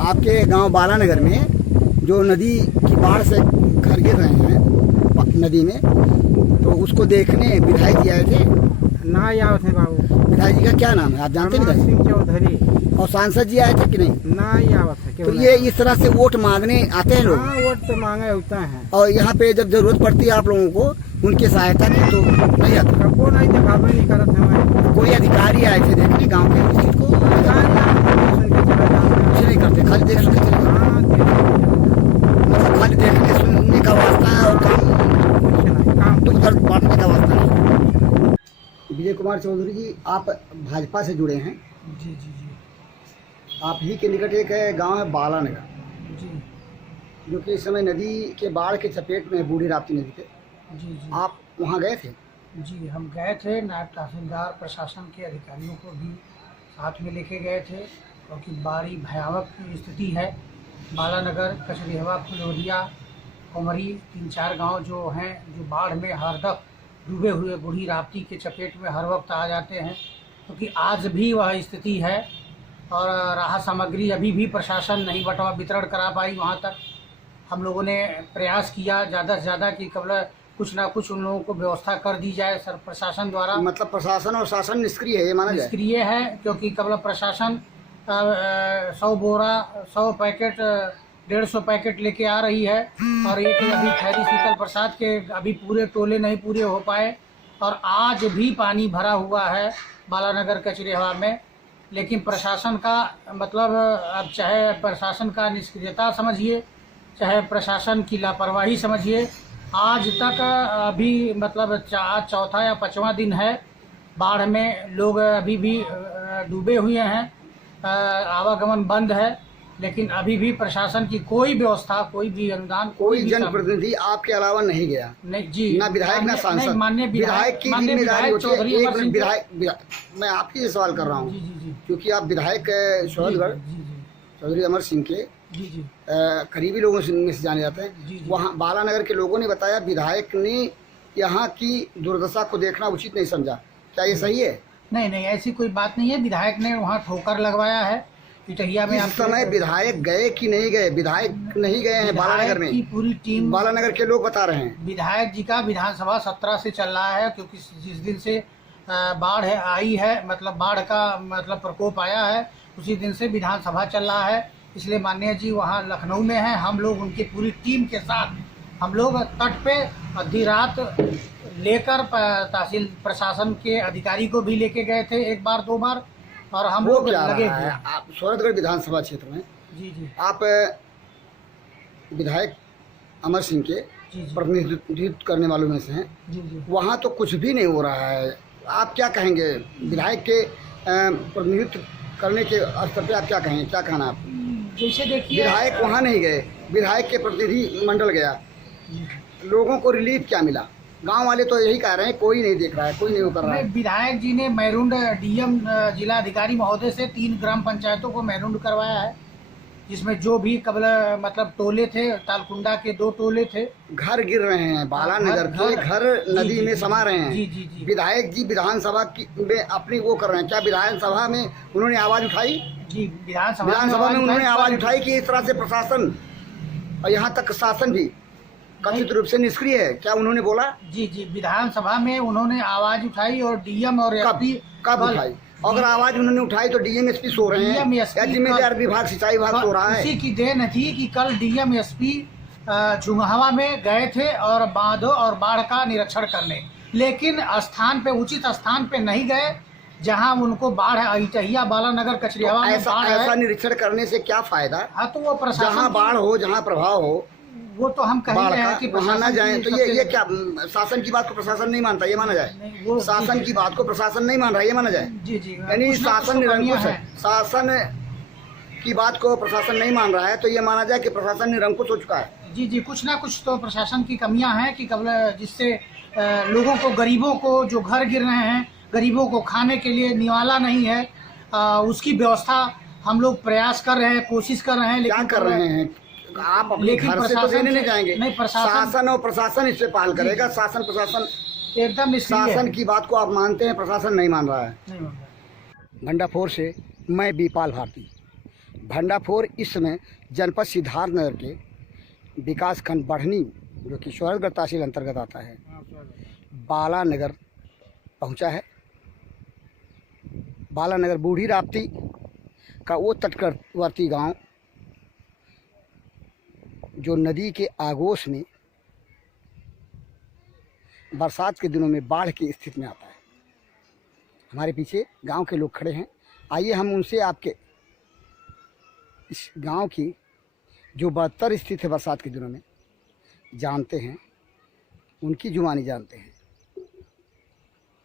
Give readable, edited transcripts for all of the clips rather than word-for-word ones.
आपके गांव बालानगर में जो नदी की बाढ़ से घर गिर रहे हैं नदी में, तो उसको देखने विधायक जी आए थे। ना आवत है बाबू। विधायक जी का क्या नाम है आप जानते हैं? सिंह चौधरी। और सांसद जी आए थे कि नहीं? ना आवत है। तो ये इस तरह से वोट मांगने आते हैं लोग। हाँ, वोट तो मांगे होता है। और यहाँ पे जब जरूरत पड़ती है आप लोगों को उनकी सहायता की तो नहीं आते। कबो नहीं दिखावे नहीं करत है। कोई अधिकारी आए थे देखने गाँव के स्थिति को? कुछ नहीं करते, खाली देख सुनते चले जाते। मतलब खाली देखने सुनने का वास्ता है और काम दुख दर्द बांटने का वास्ता है। विजय कुमार चौधरी जी, आप भाजपा से जुड़े हैं। जी जी जी आप ही के निकट एक गांव है बालानगर, जी जो कि इस समय नदी के बाढ़ के चपेट में है, बूढ़ी राप्ती नदी के। जी जी आप वहां गए थे? जी हम गए थे। नायब तहसीलदार प्रशासन के अधिकारियों को भी साथ में लेके गए थे, क्योंकि बड़ी भयावह स्थिति है। बालानगर, कचरेहवा, फुलौरिया, कोमरी, 3-4 गांव जो हैं जो बाढ़ में हरदम डूबे हुए बूढ़ी राप्ती के चपेट में हर वक्त आ जाते हैं, क्योंकि आज भी वह स्थिति है। और राहत सामग्री अभी भी प्रशासन नहीं वितरण करा पाई वहाँ तक। हम लोगों ने प्रयास किया ज़्यादा से ज़्यादा कि कबल कुछ ना कुछ उन लोगों को व्यवस्था कर दी जाए सर प्रशासन द्वारा। मतलब प्रशासन और शासन निष्क्रिय है, ये माना जाए? निष्क्रिय है, क्योंकि कबल प्रशासन 100 बोरा, 100 पैकेट, 150 पैकेट लेके आ रही है, और एक अभी खैरी शीतल प्रसाद के अभी पूरे टोले नहीं पूरे हो पाए, और आज भी पानी भरा हुआ है बालानगर कचरेहवा में। लेकिन प्रशासन का मतलब, अब चाहे प्रशासन का निष्क्रियता समझिए, चाहे प्रशासन की लापरवाही समझिए, आज तक अभी मतलब चौथा या 5वां दिन है बाढ़ में लोग अभी भी डूबे हुए हैं। आवागमन बंद है, लेकिन अभी भी प्रशासन की कोई व्यवस्था, कोई भी अनुदान, कोई जनप्रतिनिधि आपके अलावा नहीं गया? नहीं जी, ना विधायक ना सांसद। माननीय विधायक की जिम्मेदारी होती है। चौधरी एक अमर सिंह विधायक, मैं आपकी सवाल कर रहा हूँ, जी जी जी क्योंकि आप विधायक शौहरगढ़ जी जी चौधरी अमर सिंह के जी जी करीबी लोगों में से जाने जाते जी, हैं। जी। वहाँ बालानगर के लोगों ने बताया विधायक ने यहाँ की दुर्दशा को देखना उचित नहीं समझा। क्या ये सही है? नहीं नहीं, ऐसी कोई बात नहीं है। विधायक ने वहाँ ठोकर लगवाया है इटहिया में। इस समय विधायक गए कि नहीं गए? विधायक नहीं गए हैं बालानगर में, की पूरी टीम, बालानगर के लोग बता रहे हैं। विधायक जी का विधानसभा 17 से चल रहा है, क्योंकि जिस दिन से बाढ़ आई है, मतलब बाढ़ का मतलब प्रकोप आया है, उसी दिन से विधानसभा चल रहा है। इसलिए माननीय जी वहाँ लखनऊ में हैं। हम लोग उनकी पूरी टीम के साथ हम लोग तट पे आधी रात लेकर तहसील प्रशासन के अधिकारी को भी लेके गए थे 1 बार 2 बार, और हम लोग लगे हुए हैं। आप शौहरगढ़ विधानसभा क्षेत्र में जी जी आप विधायक अमर सिंह के जी जी प्रतिनिधित्व करने वालों में से हैं। जी जी वहाँ तो कुछ भी नहीं हो रहा है। आप क्या कहेंगे विधायक के प्रतिनिधित्व करने के स्तर पे? आप क्या कहेंगे, क्या कहना आप? जैसे देखिए, विधायक वहाँ नहीं गए, विधायक के प्रतिनिधि मंडल गया, लोगों को रिलीफ क्या मिला? गांव वाले तो यही कह रहे हैं कोई नहीं देख रहा है, कोई नहीं वो कर रहा है। विधायक जी ने मैरुंड डीएम जिला अधिकारी महोदय से 3 ग्राम पंचायतों को मैरुंड करवाया है, जिसमें जो भी कबल मतलब टोले थे, तालकुंडा के 2 टोले थे। घर गिर रहे हैं, बालानगर के घर नदी में समा रहे हैं। जी जी जी विधायक जी विधानसभा में अपनी वो कर रहे हैं। क्या विधानसभा में उन्होंने आवाज उठाई? जी, विधानसभा में उन्होंने आवाज उठाई कि इस तरह से प्रशासन और यहाँ तक शासन भी कथित रूप से निष्क्रिय है? क्या उन्होंने बोला? जी जी, विधानसभा में उन्होंने आवाज उठाई, और डीएम और एसपी कब उठाई? अगर आवाज उन्होंने उठाई तो डीएम एसपी सो रहे हैं या जिम्मेदार विभाग सिंचाई विभाग सो रहा है? उसी की देन थी कि कल डीएम एसपी झुंगहवा में गए थे और बांधों और बाढ़ का निरीक्षण करने, लेकिन स्थान पे, उचित स्थान पे नहीं गए जहां उनको बाढ़ है। इटहिया बालानगर कचरेहवा में बाढ़ है। ऐसा निरीक्षण करने से क्या फायदा? हाँ, तो वो प्रशासन, जहाँ बाढ़ हो, जहाँ प्रभाव हो, वो तो हम कह रहे हैं कि वहाँ ना जाए। तो ये क्या शासन की बात को प्रशासन नहीं मानता, ये माना जाए? शासन की बात को प्रशासन नहीं मान रहा, ये माना जाए? जी जी, यानी शासन निरंकुश है। शासन की बात को प्रशासन नहीं मान रहा है, तो ये माना जाए कि प्रशासन निरंकुश हो चुका है। जी जी, कुछ ना कुछ तो प्रशासन की कमियां हैं कि कबल जिससे लोगों को, गरीबों को जो घर गिर रहे हैं, गरीबों को खाने के लिए निवाला नहीं है, उसकी व्यवस्था हम लोग प्रयास कर रहे हैं, कोशिश कर रहे हैं। लेकिन क्या कर रहे हैं आप? अपने घर से तो देने नहीं जाएंगे। नहीं, शासन और प्रशासन इससे पहल करेगा। शासन प्रशासन एकदम, शासन की बात को आप मानते हैं, प्रशासन नहीं मान रहा है। नहीं मान रहा है। भंडाफोर से मैं बीपाल भारती। भंडाफोर इस समय जनपद सिद्धार्थनगर के विकास खंड बढ़नी, जो कि शोहरगढ़ तहसील अंतर्गत आता है, बालानगर पहुंचा है। बालानगर बूढ़ी राप्ती का वो तटवर्ती गांव जो नदी के आगोश में बरसात के दिनों में बाढ़ की स्थिति में आता है। हमारे पीछे गांव के लोग खड़े हैं, आइए हम उनसे आपके इस गांव की जो बदतर स्थिति है बरसात के दिनों में जानते हैं, उनकी जुबानी जानते हैं।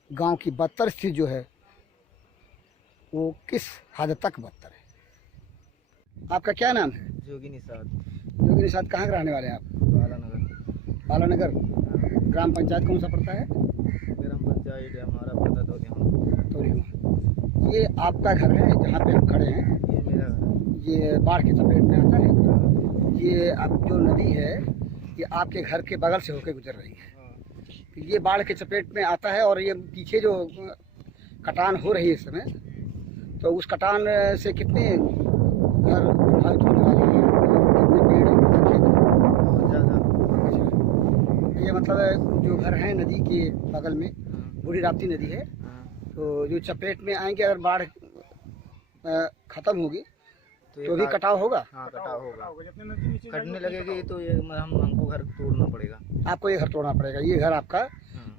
गांव की बदतर स्थिति जो है वो किस हद तक बदतर है। आपका क्या नाम है? जोगी निषाद। जोगी निषाद, कहाँ के रहने वाले हैं आप? बालानगर। बालानगर ग्राम पंचायत कौन सा पड़ता है? ग्राम पंचायत हमारा पड़ता तो ये आपका घर है जहाँ पे हम खड़े हैं? ये मेरा घर। ये बाढ़ की चपेट में आता है। ये अब जो नदी है ये आपके घर के बगल से होकर गुजर रही है। ये बाढ़ के चपेट में आता है और ये पीछे जो कटान हो रही है इस समय, तो उस कटान से कितने घर प्रभावित होने वाले हैं? कितने पेड़ बहुत ज़्यादा। ये मतलब जो घर हैं नदी के बगल में, बूढ़ी राप्ती नदी है, तो जो चपेट में आएंगे अगर बाढ़ खत्म होगी तो भी कटाव होगा। हाँ, कटाव होगा। कटने लगेगी तो ये हमको घर तोड़ना पड़ेगा। आपको ये घर तोड़ना पड़ेगा। ये घर आपका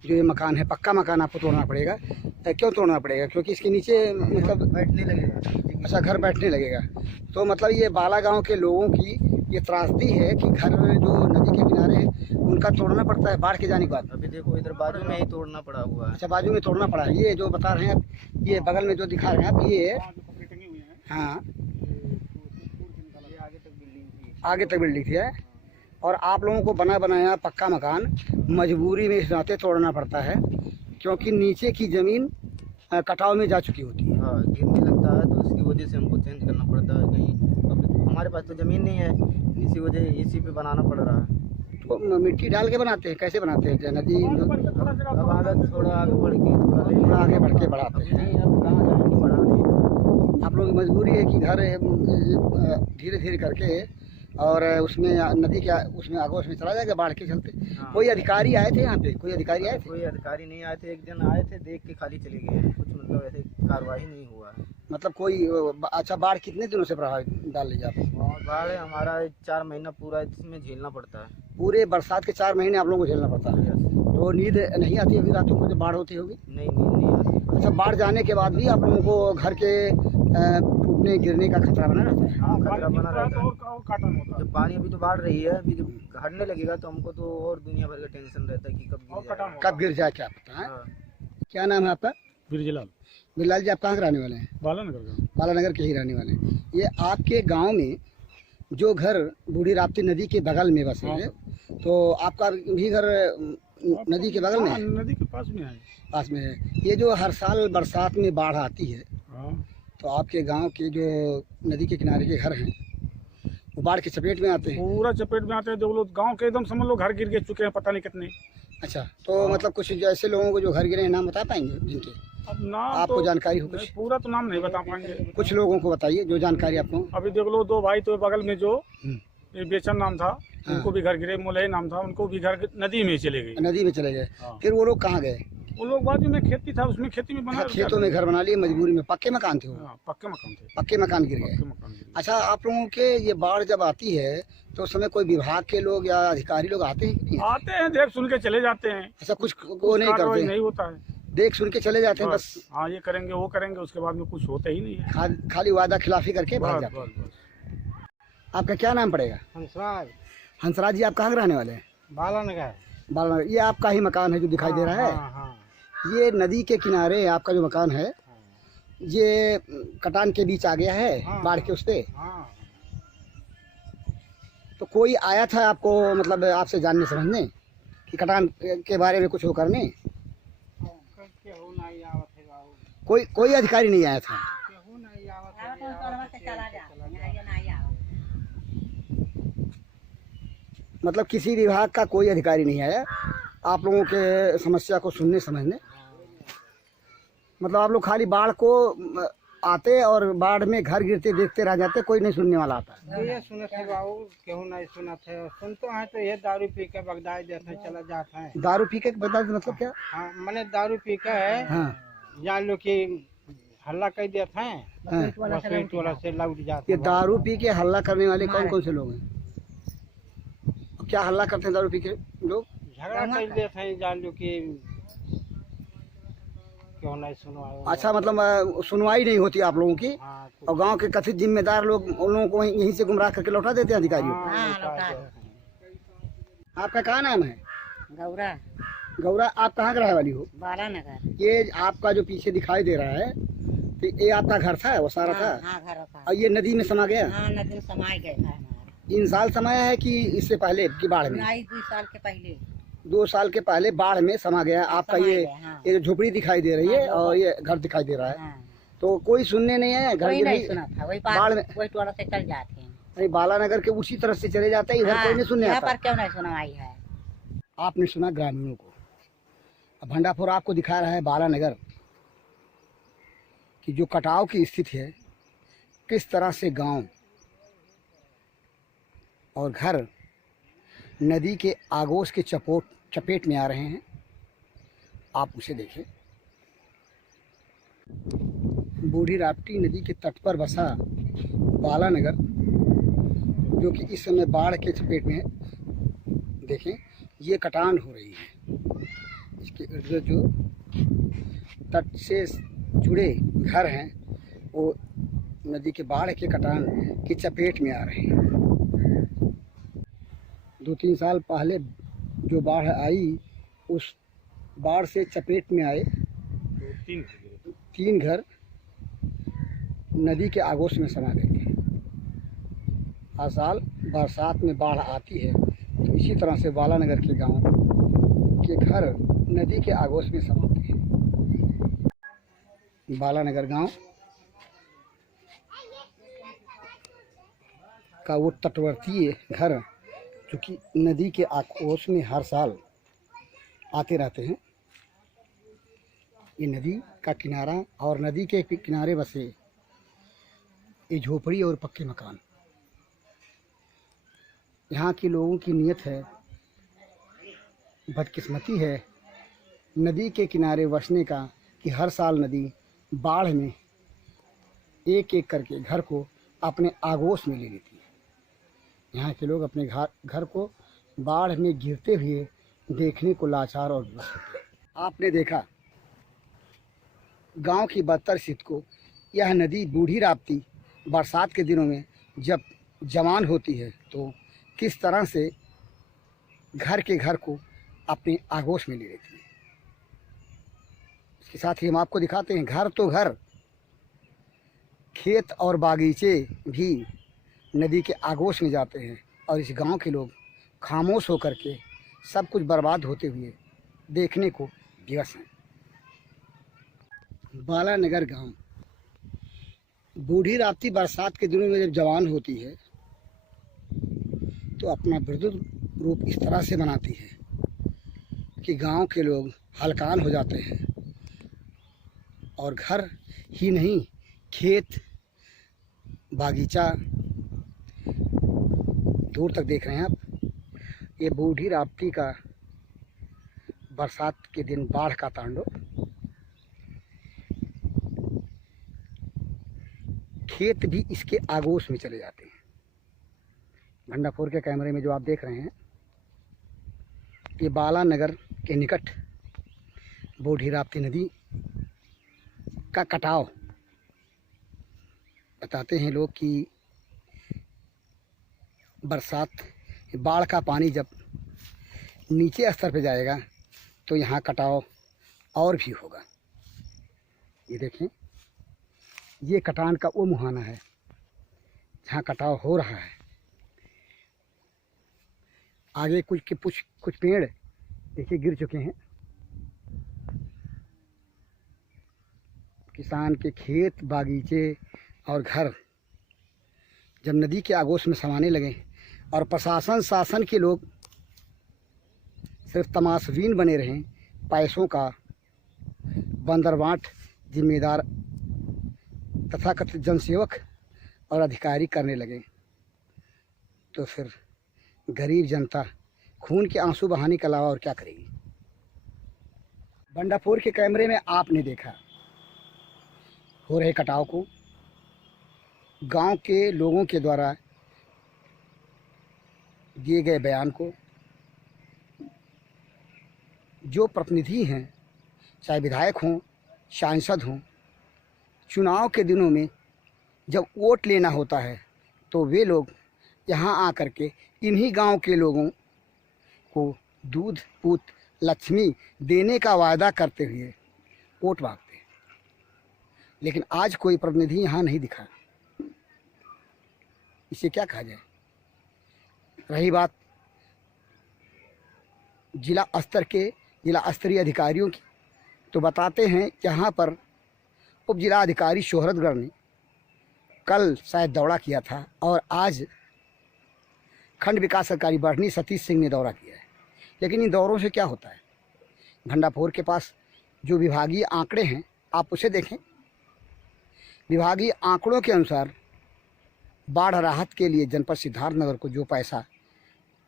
जो ये मकान है, पक्का मकान, आपको तोड़ना पड़ेगा। क्यों तोड़ना पड़ेगा? क्योंकि इसके नीचे मतलब बैठने लगेगा। अच्छा, घर बैठने लगेगा। तो मतलब ये बाला गांव के लोगों की ये त्रासदी है कि घर जो नदी के किनारे है उनका तोड़ना पड़ता है बाढ़ के जाने के बाद। अभी देखो इधर बाजू में ही तोड़ना पड़ा हुआ है। अच्छा, बाजू में तोड़ना पड़ा है। ये जो बता रहे हैं आप, ये बगल में जो दिखा रहे हैं आप, ये हाँ आगे तक बिल्डिंग थी है, और आप लोगों को बना बनाया पक्का मकान मजबूरी में इस नाते तोड़ना पड़ता है क्योंकि नीचे की ज़मीन कटाव में जा चुकी होती है। हाँ, गिरने लगता है तो इसकी वजह से हमको चेंज करना पड़ता है कहीं। अब हमारे पास तो ज़मीन नहीं है, इसी वजह इसी पे बनाना पड़ रहा है। तो मिट्टी डाल के बनाते हैं? कैसे बनाते हैं? नदी अब आगे थोड़ा आगे बढ़ के थोड़ा आगे बढ़ के बढ़ाते हैं। नहीं, अब कहाँ जाएंगे बढ़ाने। आप लोगों की मजबूरी है कि घर धीरे धीरे करके और उसमें नदी के उसमें आगोश में चला जाएगा बाढ़ के चलते। हाँ। कोई अधिकारी आए थे यहाँ पे? कोई अधिकारी आए थे? कोई अधिकारी नहीं आए थे। एक दिन आए थे, देख के खाली चले गए। कुछ मतलब ऐसे कार्रवाई नहीं हुआ है। मतलब कोई अच्छा, बाढ़ कितने दिनों से प्रभावित डाल लीजिए आप? बाढ़ हमारा 4 महीना पूरा इसमें झेलना पड़ता है। पूरे बरसात के 4 महीने आप लोगों को झेलना पड़ता है। तो नींद नहीं आती अभी रातों को जब बाढ़ होती होगी? नहीं, नींद नहीं आती। अच्छा, बाढ़ जाने के बाद भी आप लोगों को घर के टूटने गिरने का खतरा बना रहता है? हाँ, खतरा बना रहता है। जब पानी अभी तो बाढ़ रही है, अभी जब हटने लगेगा तो हमको तो और दुनिया भर का टेंशन रहता है कि कब गिर जाए क्या पता है। हाँ। क्या नाम है आपका? बिरजलाल। बिरलाल जी, आप कहाँ के रहने वाले हैं? बालानगर का। बालानगर के ही रहने वाले हैं। ये आपके गांव में जो घर बूढ़ी राप्ती नदी के बगल में बसे हैं, तो आपका भी घर नदी के बगल में है? नदी के पास में है। पास में है। ये जो हर साल बरसात में बाढ़ आती है, तो आपके गांव के जो नदी के किनारे के घर हैं वो बाढ़ के चपेट में आते हैं? पूरा चपेट में आते हैं। जो लोग गांव के एकदम समझ लो घर गिर के चुके हैं, पता नहीं कितने। अच्छा, तो मतलब कुछ ऐसे लोगों को जो घर गिरे हैं नाम बता पाएंगे जिनके अब नाम आपको तो जानकारी हो? कुछ पूरा तो नाम नहीं बता पाएंगे। कुछ लोगों को बताइए जो जानकारी आपको। अभी देख लो 2 भाई तो बगल में जो हम्म। ये बेचन नाम था, हाँ। उनको भी घर गिरे। मोलई नाम था, उनको भी घर नदी में चले गए। नदी में चले गए। हाँ। फिर वो लोग कहाँ गए? वो लोग बाजू में खेती था, उसमें खेती में बना। खेतों में घर बना लिए मजबूरी में। पक्के मकान थे वो? हाँ, पक्के मकान थे। पक्के मकान गिर गए। पक्के मकान गिरे। अच्छा, आप लोगों के ये बाढ़ जब आती है तो उस समय कोई विभाग के लोग या अधिकारी लोग आते हैं कि नहीं? आते हैं, देख सुन के चले जाते हैं। अच्छा, कुछ वो नहीं कार्रवाई करते? नहीं होता है, देख सुन के चले जाते हैं बस? हाँ, ये करेंगे वो करेंगे, उसके बाद में कुछ होता ही नहीं है। खाली वादा खिलाफी करके भाग बस, जाते हैं। बस, बस। आपका क्या नाम पड़ेगा? हंसराज। हंसराज जी, आप कहाँ के रहने वाले हैं? बालानगर। बालानगर। ये आपका ही मकान है जो दिखाई दे रहा है? हाँ। ये नदी के किनारे आपका जो मकान है, ये कटान के बीच आ गया है बाढ़ के उस पे? हाँ। तो कोई आया था आपको मतलब आपसे जानने समझने कि कटान के बारे में कुछ वो करने? कोई अधिकारी नहीं आया था? मतलब किसी विभाग का कोई अधिकारी नहीं आया आप लोगों के समस्या को सुनने समझने? मतलब आप लोग खाली बाढ़ को आते और बाढ़ में घर गिरते देखते रह जाते, कोई नहीं सुनने वाला आता। ये सुने थे बाबू, क्यों नहीं सुना थे, सुन तो है तो ये दारू पी के बगदाई देते हैं, चला जाते हैं। दारू पी के बता मतलब क्या? हाँ मैंने दारू पी के है, हाँ जान लो कि हल्ला कर देते हैं, हाँ। बसवेट वाला से लौट जाते ये हैं। दारू पी के हल्ला करने वाले कौन कौन से लोग हैं? क्या हल्ला करते हैं दारू पी के लोग? झगड़ा कर देते हैं, जान लो कि क्यों नहीं सुनवाए। अच्छा, मतलब सुनवाई नहीं होती आप लोगों की, हाँ, तो- और गांव के कथित जिम्मेदार लोग उन लोगों को यहीं से गुमराह करके लौटा देते हैं अधिकारियों। हाँ, लौटा देते हैं। आपका क्या नाम है? गौरा, गौरा, आप कहाँ के रहने वाली हो? बालानगर। ये आपका जो पीछे दिखाई दे रहा है, तो ये आपका घर था, वो सारा था, हाँ घर था। और ये नदी में समा गया? हाँ नदी में समाये गए था हमारा। इन साल समाया है कि इससे पहले की बाढ़ में? नहीं 2 साल के पहले। 2 साल के पहले बाढ़ में समा गया आपका समाये ये गए, हाँ। ये जो झोपड़ी दिखाई दे रही है और ये घर दिखाई दे रहा है, हाँ। तो कोई सुनने नहीं है? घर कोई ये नहीं सुना था, वही बाढ़ पार में वही टोला से चल जाते हैं। नहीं, बालानगर के उसी तरफ से चले जाते हैं, इधर कोई नहीं सुनने यहाँ आता। पर क्यों नहीं सुनवाई है? आपने सुना ग्रामीणों को, अब भंडापुर आपको दिखा रहा है बालानगर की जो कटाव की स्थिति है, किस तरह से गांव और घर नदी के आगोश के चपेट में आ रहे हैं। आप उसे देखें। बूढ़ी राप्ती नदी के तट पर बसा बालानगर, जो कि इस समय बाढ़ के चपेट में है। देखें, ये कटान हो रही है, इसके इर्द गिर्द जो तट से जुड़े घर हैं वो नदी के बाढ़ के कटान की चपेट में आ रहे हैं। 2-3 साल पहले जो बाढ़ आई, उस बाढ़ से चपेट में आए 3 घर नदी के आगोश में समा गए थे। हर साल बरसात में बाढ़ आती है तो इसी तरह से बालानगर के गांव के घर नदी के आगोश में समाते हैं। बालानगर गांव का वो तटवर्तीय घर जो कि नदी के आगोश में हर साल आते रहते हैं। ये नदी का किनारा और नदी के किनारे बसे ये झोपड़ी और पक्के मकान। यहाँ के लोगों की नीयत है, बदकिस्मती है नदी के किनारे बसने का कि हर साल नदी बाढ़ में एक एक करके घर को अपने आगोश में ले लेती है। यहाँ के लोग अपने घर को बाढ़ में गिरते हुए देखने को लाचार और विवश होते हैं। आपने देखा गांव की बदतर स्थिति को। यह नदी बूढ़ी राप्ती बरसात के दिनों में जब जवान होती है तो किस तरह से घर के घर को अपने आगोश में ले लेती है। इसके साथ ही हम आपको दिखाते हैं, घर तो घर, खेत और बागीचे भी नदी के आगोश में जाते हैं और इस गांव के लोग खामोश होकर के सब कुछ बर्बाद होते हुए देखने को विवश हैं। बालानगर गांव बूढ़ी राप्ती बरसात के दिनों में जब जवान होती है तो अपना विद्युत रूप इस तरह से बनाती है कि गांव के लोग हलकान हो जाते हैं और घर ही नहीं, खेत बागीचा दूर तक देख रहे हैं आप। ये बूढ़ी राप्ती का बरसात के दिन बाढ़ का तांडव। खेत भी इसके आगोश में चले जाते हैं। भंडापुर के कैमरे में जो आप देख रहे हैं, ये बालानगर के निकट बूढ़ी राप्ती नदी का कटाव बताते हैं लोग कि बरसात बाढ़ का पानी जब नीचे स्तर पे जाएगा तो यहाँ कटाव और भी होगा। ये देखें, ये कटान का वो मुहाना है जहाँ कटाव हो रहा है। आगे कुछ पेड़ देखिए गिर चुके हैं। किसान के खेत बागीचे और घर जब नदी के आगोश में समाने लगे और प्रशासन शासन के लोग सिर्फ तमाशबीन बने रहें, पैसों का बंदरबांट जिम्मेदार तथाकथित जनसेवक और अधिकारी करने लगे तो फिर गरीब जनता खून के आंसू बहाने के अलावा और क्या करेगी। भंडारपुर के कैमरे में आपने देखा हो रहे कटाव को, गांव के लोगों के द्वारा दिए गए बयान को। जो प्रतिनिधि हैं, चाहे विधायक हों, सांसद हों, चुनाव के दिनों में जब वोट लेना होता है तो वे लोग यहाँ आकर के इन्हीं गांव के लोगों को दूध पूत लक्ष्मी देने का वायदा करते हुए वोट मांगते हैं। लेकिन आज कोई प्रतिनिधि यहाँ नहीं दिखा। इसे क्या कहा जाए। रही बात जिला स्तरीय अधिकारियों की, तो बताते हैं यहाँ पर उप जिला अधिकारी शोहरतगढ़ ने कल शायद दौरा किया था और आज खंड विकास अधिकारी बढ़नी सतीश सिंह ने दौरा किया है। लेकिन इन दौरों से क्या होता है। भंडारपुर के पास जो विभागीय आंकड़े हैं आप उसे देखें। विभागीय आंकड़ों के अनुसार बाढ़ राहत के लिए जनपद सिद्धार्थनगर को जो पैसा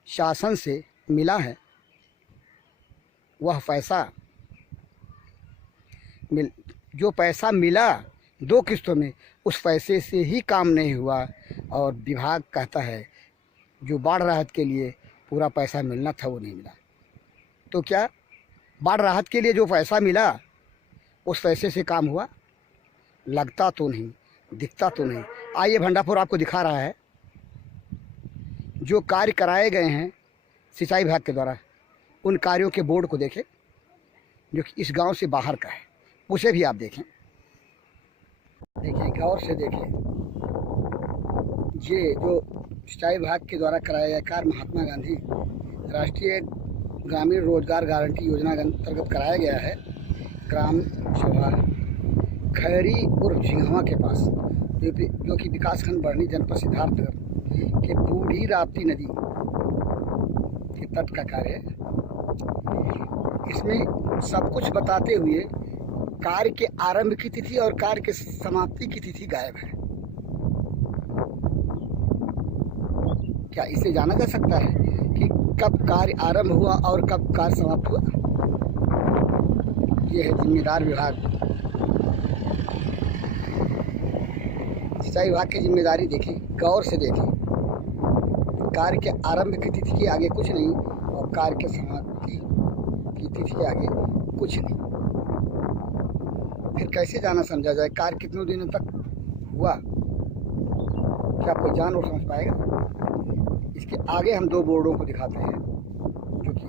शासन से मिला है, वह पैसा जो पैसा मिला 2 किस्तों में, उस पैसे से ही काम नहीं हुआ। और विभाग कहता है जो बाढ़ राहत के लिए पूरा पैसा मिलना था वो नहीं मिला। तो क्या बाढ़ राहत के लिए जो पैसा मिला उस पैसे से काम हुआ? लगता तो नहीं, दिखता तो नहीं। आइए भंडारपुर आपको दिखा रहा है जो कार्य कराए गए हैं सिंचाई विभाग के द्वारा। उन कार्यों के बोर्ड को देखें जो कि इस गांव से बाहर का है, उसे भी आप देखें। देखिए, गौर से देखें। ये जो सिंचाई विभाग के द्वारा कराया गया कार्य महात्मा गांधी राष्ट्रीय ग्रामीण रोजगार गारंटी योजना के अंतर्गत कराया गया है। ग्राम सभा खैरी उर्फ झिंगवा के पास, जो कि विकासखंड बढ़नी जनपद सिद्धार्थनगर के बूढ़ी राप्ती नदी के तट का कार्य है। इसमें सब कुछ बताते हुए कार्य के आरंभ की तिथि और कार्य के समाप्ति की तिथि गायब है। क्या इसे जाना जा सकता है कि कब कार्य आरंभ हुआ और कब कार्य समाप्त हुआ? यह है जिम्मेदार विभाग। सिंचाई विभाग की जिम्मेदारी देखें, गौर से देखें। कार्य के आरंभ की तिथि के आगे कुछ नहीं और कार्य के समाप्ति की तिथि के आगे कुछ नहीं। फिर कैसे जाना समझा जाए कार्य कितने दिनों तक हुआ? क्या कोई जान और समझ पाएगा? इसके आगे हम 2 बोर्डों को दिखाते हैं जो कि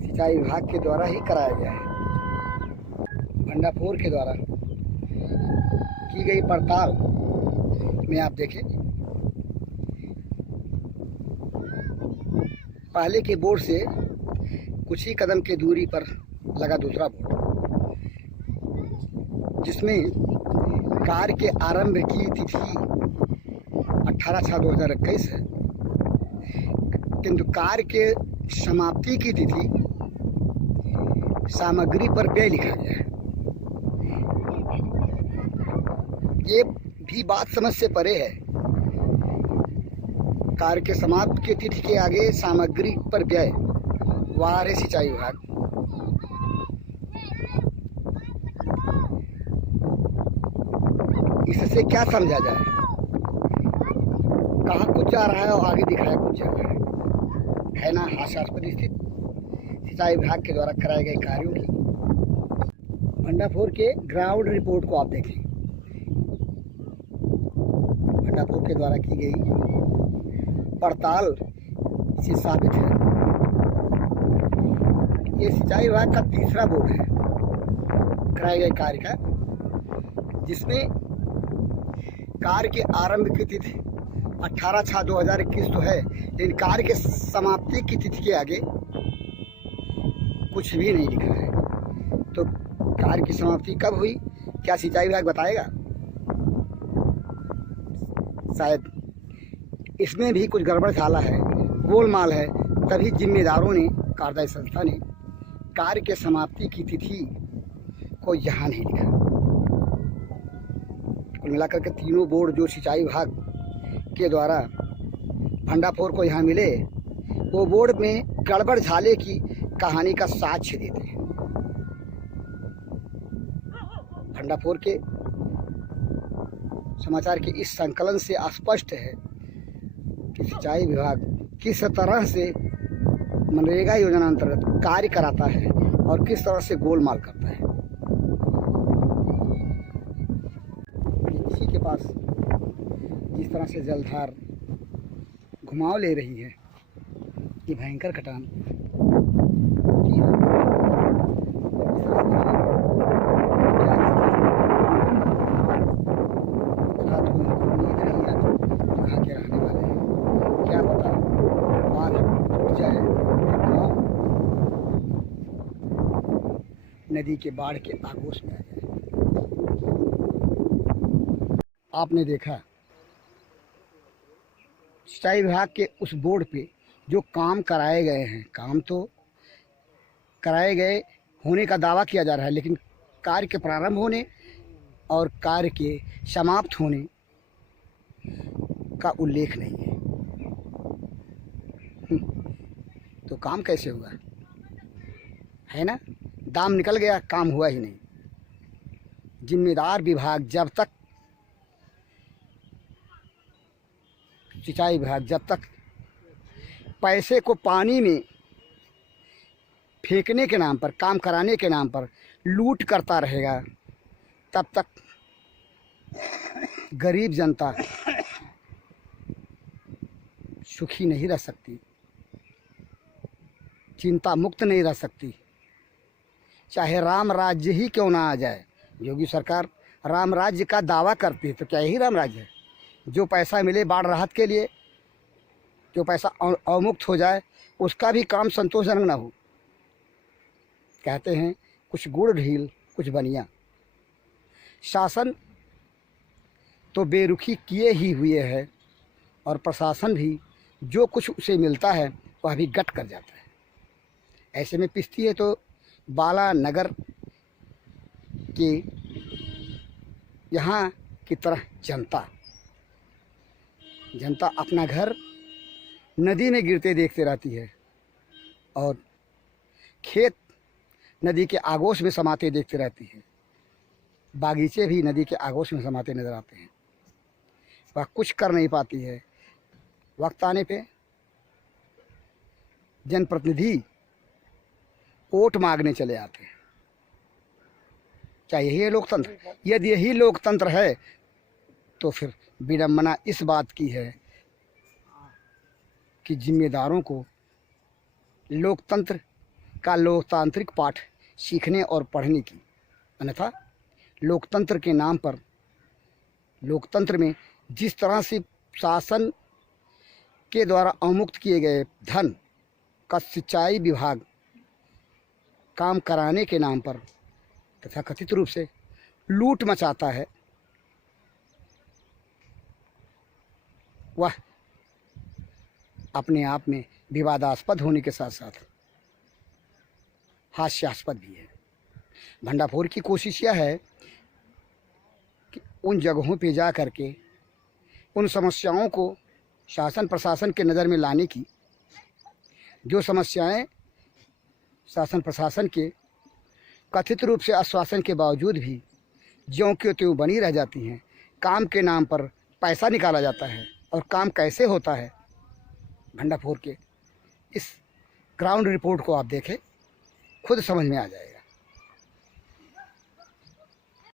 सिंचाई विभाग के द्वारा ही कराया गया है। भंडारपुर के द्वारा की गई पड़ताल में आप देखें, पहले के बोर्ड से कुछ ही कदम के दूरी पर लगा दूसरा बोर्ड, जिसमें कार्य के आरंभ की तिथि 18/6/2021 है, किंतु कार्य के समाप्ति की तिथि सामग्री पर व्यय लिखा गया है। ये भी बात समझ से परे है। कार्य के समाप्त की तिथि के आगे सामग्री पर व्यय, वाह रे सिंचाई विभाग। इससे क्या समझा जाए? कहाँ कुछ जा रहा है और आगे दिखाया कुछ जा रहा है ना हास्यास्पद स्थिति सिंचाई विभाग के द्वारा कराए गए कार्यों की। भंडारपुर के ग्राउंड रिपोर्ट को आप देखें। भंडारपुर के द्वारा की गई पड़ताल से साबित है। ये सिंचाई विभाग का तीसरा बोर्ड है कराए गए कार्य का, जिसमें कार्य के आरंभ की तिथि 18/6/2021 तो है, लेकिन कार्य के समाप्ति की तिथि के आगे कुछ भी नहीं लिखा है। तो कार्य की समाप्ति कब हुई, क्या सिंचाई विभाग बताएगा? शायद इसमें भी कुछ गड़बड़ झाला है, गोलमाल है। तभी जिम्मेदारों ने, कार्यदायी संस्था ने कार्य के समाप्ति की तिथि को यहाँ नहीं लिखा। कुल मिलाकर के तीनों बोर्ड जो सिंचाई विभाग के द्वारा भंडाफोर को यहाँ मिले, वो बोर्ड में गड़बड़ झाले की कहानी का साक्ष्य देते हैं। भंडाफोर के समाचार के इस संकलन से स्पष्ट है कि सिंचाई विभाग किस तरह से मनरेगा योजना अंतर्गत कार्य कराता है और किस तरह से गोलमाल करता है। इसी के पास जिस तरह से जलधार घुमाव ले रही है, ये भयंकर खटान यहाँ के रहने वाले हैं, क्या पता बांध टूट जाए, नदी के बाढ़ के आगोश में आ जाए। आपने देखा सिंचाई विभाग के उस बोर्ड पे जो काम कराए गए हैं, काम तो कराए गए होने का दावा किया जा रहा है, लेकिन कार्य के प्रारंभ होने और कार्य के समाप्त होने का उल्लेख नहीं है। तो काम कैसे हुआ है ना? दाम निकल गया, काम हुआ ही नहीं। जिम्मेदार विभाग जब तक, सिंचाई विभाग जब तक पैसे को पानी में फेंकने के नाम पर, काम कराने के नाम पर लूट करता रहेगा, तब तक गरीब जनता सुखी नहीं रह सकती, चिंता मुक्त नहीं रह सकती। चाहे राम राज्य ही क्यों ना आ जाए। योगी सरकार राम राज्य का दावा करती है, तो क्या यही राम राज्य है? जो पैसा मिले बाढ़ राहत के लिए, जो पैसा अवमुक्त हो जाए, उसका भी काम संतोषजनक ना हो। कहते हैं कुछ गुड़ ढील कुछ बनिया। शासन तो बेरुखी किए ही हुए है और प्रशासन भी जो कुछ उसे मिलता है वह भी गट कर जाता है। ऐसे में पिसती है तो बाला नगर के यहाँ की तरह जनता अपना घर नदी में गिरते देखते रहती है और खेत नदी के आगोश में समाते देखते रहती है। बागीचे भी नदी के आगोश में समाते नजर आते हैं। वह कुछ कर नहीं पाती है। वक्त आने पे जनप्रतिनिधि वोट मांगने चले आते हैं। क्या यही है लोकतंत्र? यदि यही लोकतंत्र है तो फिर विडंबना इस बात की है कि जिम्मेदारों को लोकतंत्र का लोकतांत्रिक पाठ सीखने और पढ़ने की, अन्यथा लोकतंत्र के नाम पर, लोकतंत्र में जिस तरह से शासन के द्वारा अवमुक्त किए गए धन का सिंचाई विभाग काम कराने के नाम पर तथा कथित रूप से लूट मचाता है, वह अपने आप में विवादास्पद होने के साथ साथ हास्यास्पद भी है। भंडाफोर की कोशिश यह है कि उन जगहों पे जा कर के उन समस्याओं को शासन प्रशासन के नज़र में लाने की, जो समस्याएं शासन प्रशासन के कथित रूप से आश्वासन के बावजूद भी ज्यों की त्यों बनी रह जाती हैं। काम के नाम पर पैसा निकाला जाता है और काम कैसे होता है, भंडाफोर के इस ग्राउंड रिपोर्ट को आप देखें, खुद समझ में आ जाएगा।